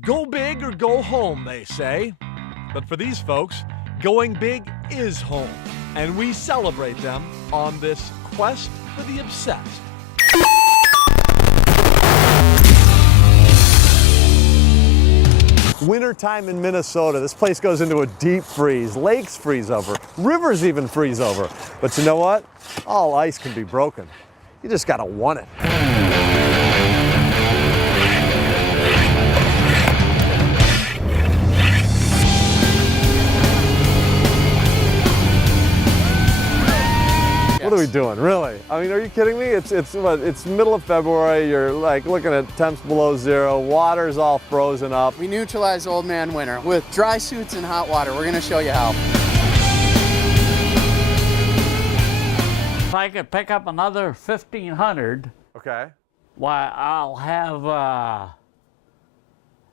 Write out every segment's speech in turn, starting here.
Go big or go home, they say. But for these folks, going big is home. And we celebrate them on this quest for the obsessed. Wintertime in Minnesota, this place goes into a deep freeze. Lakes freeze over, rivers even freeze over. But you know what? All ice can be broken. You just gotta want it. What are we doing, really? I mean, are you kidding me? It's middle of February. You're like looking at temps below zero. Water's all frozen up. We neutralize old man winter with dry suits and hot water. We're gonna show you how. If I could pick up another 1,500, Okay. why, I'll have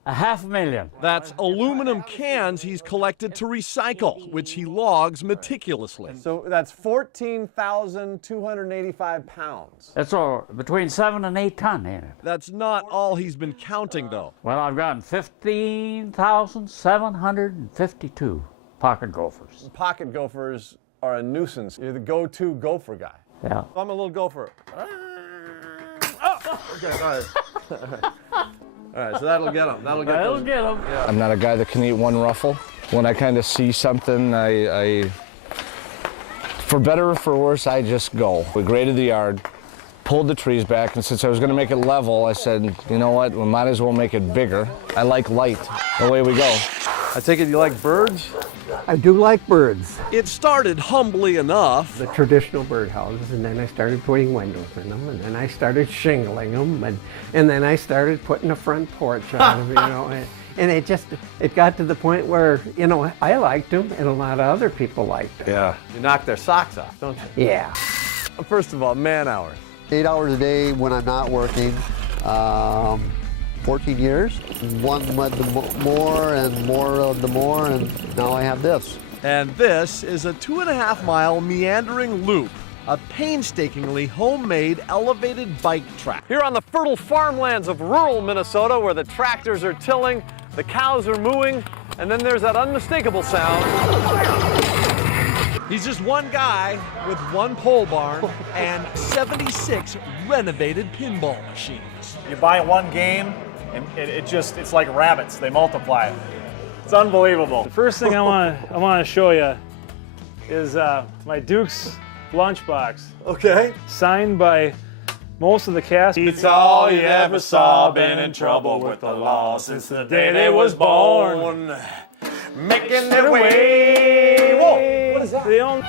$500,000. That's aluminum cans he's collected to recycle, which he logs meticulously. So that's 14,285 pounds. It's between 7 and 8 ton, ain't it? That's not all he's been counting, though. Well, I've gotten 15,752 pocket gophers. Pocket gophers are a nuisance. You're the go-to gopher guy. Yeah. I'm a little gopher. Oh! Okay, all right. All right, so that'll get him. That'll get That'll those. get them. Yeah. I'm not a guy that can eat one ruffle. When I kind of see something, I for better or for worse, I just go. We graded the yard, pulled the trees back, and since I was going to make it level, I said, you know what, we might as well make it bigger. I like light. Away we go. I take it you like birds? I do like birds, It started humbly enough. the traditional bird houses, and then I started putting windows in them, and then I started shingling them, and then I started putting a front porch on them, you know, and it got to the point where, you know, I liked them, and a lot of other people liked them. Yeah. You knock their socks off, don't you? Yeah. First of all, man hours. 8 hours a day when I'm not working. 14 years. One led to more and more the more, and now I have this. And this is a 2.5-mile meandering loop, a painstakingly homemade elevated bike track. Here on the fertile farmlands of rural Minnesota, where the tractors are tilling, the cows are mooing, and then there's that unmistakable sound. He's just one guy with one pole barn and 76 renovated pinball machines. You buy one game, and it's like rabbits. They multiply. It's unbelievable. The first thing I want to show you is my Duke's lunchbox, Okay. signed by most of the cast. It's all you ever saw, been in trouble with the law since the day they was born. Making their way. Whoa, what is that? They own.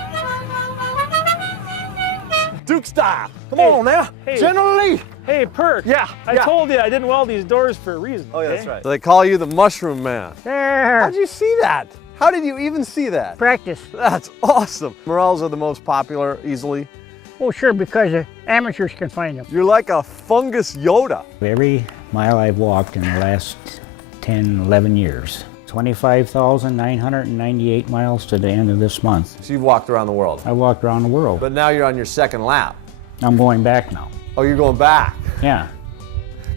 Duke style. Come Hey, on now. hey. Generally. Hey, Perk. Yeah, I yeah. told you I didn't weld these doors for a reason. Oh, yeah, okay? that's right. So they call you the Mushroom Man. There. How'd you see that? How did you even see that? Practice. That's awesome. Morels are the most popular easily. Oh, sure, because amateurs can find them. You're like a fungus Yoda. Every mile I've walked in the last 10, 11 years. 25,998 miles to the end of this month. So you've walked around the world. I walked around the world. But now you're on your second lap. I'm going back now. Oh, you're going back. Yeah.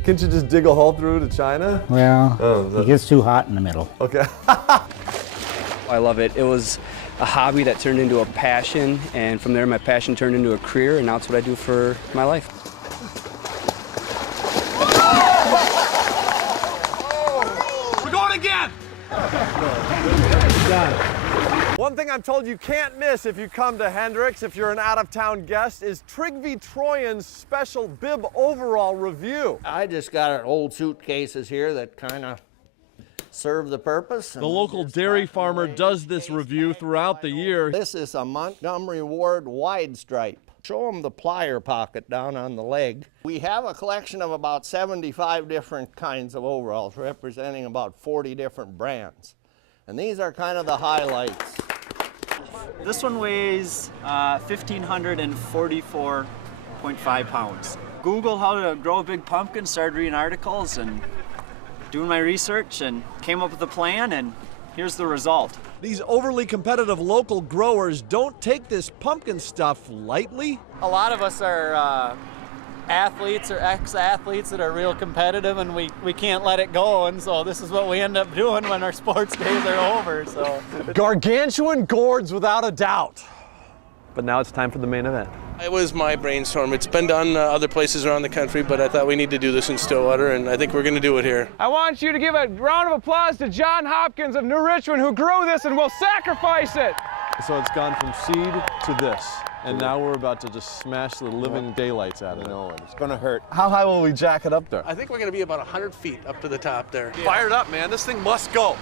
Can't you just dig a hole through to China? Well, Oh, it gets too hot in the middle. Okay. I love it. It was a hobby that turned into a passion, and from there my passion turned into a career, and now it's what I do for my life. We're going again. One thing I'm told you can't miss if you come to Hendricks, if you're an out-of-town guest, is Trygve Trojan's special bib overall review. I just got old suitcases here that kind of serve the purpose. The local dairy farmer does this review throughout the year. This is a Montgomery Ward wide stripe. Show them the plier pocket down on the leg. We have a collection of about 75 different kinds of overalls, representing about 40 different brands. And these are kind of the highlights. This one weighs 1,544.5 pounds. Googled how to grow a big pumpkin, started reading articles and doing my research, and came up with a plan, and here's the result. These overly competitive local growers don't take this pumpkin stuff lightly. A lot of us are athletes or ex-athletes that are real competitive, and we can't let it go, and so this is what we end up doing when our sports days are over. So Gargantuan gourds without a doubt. But now it's time for the main event. It was my brainstorm. It's been done other places around the country, but I thought we need to do this in Stillwater, and I think we're going to do it here. I want you to give a round of applause to John Hopkins of New Richmond, who grew this and will sacrifice it. So it's gone from seed to this, and now we're about to just smash the living daylights out of it. No, it's going to hurt. How high will we jack it up there? I think we're going to be about 100 feet up to the top there. Fired up, man. This thing must go.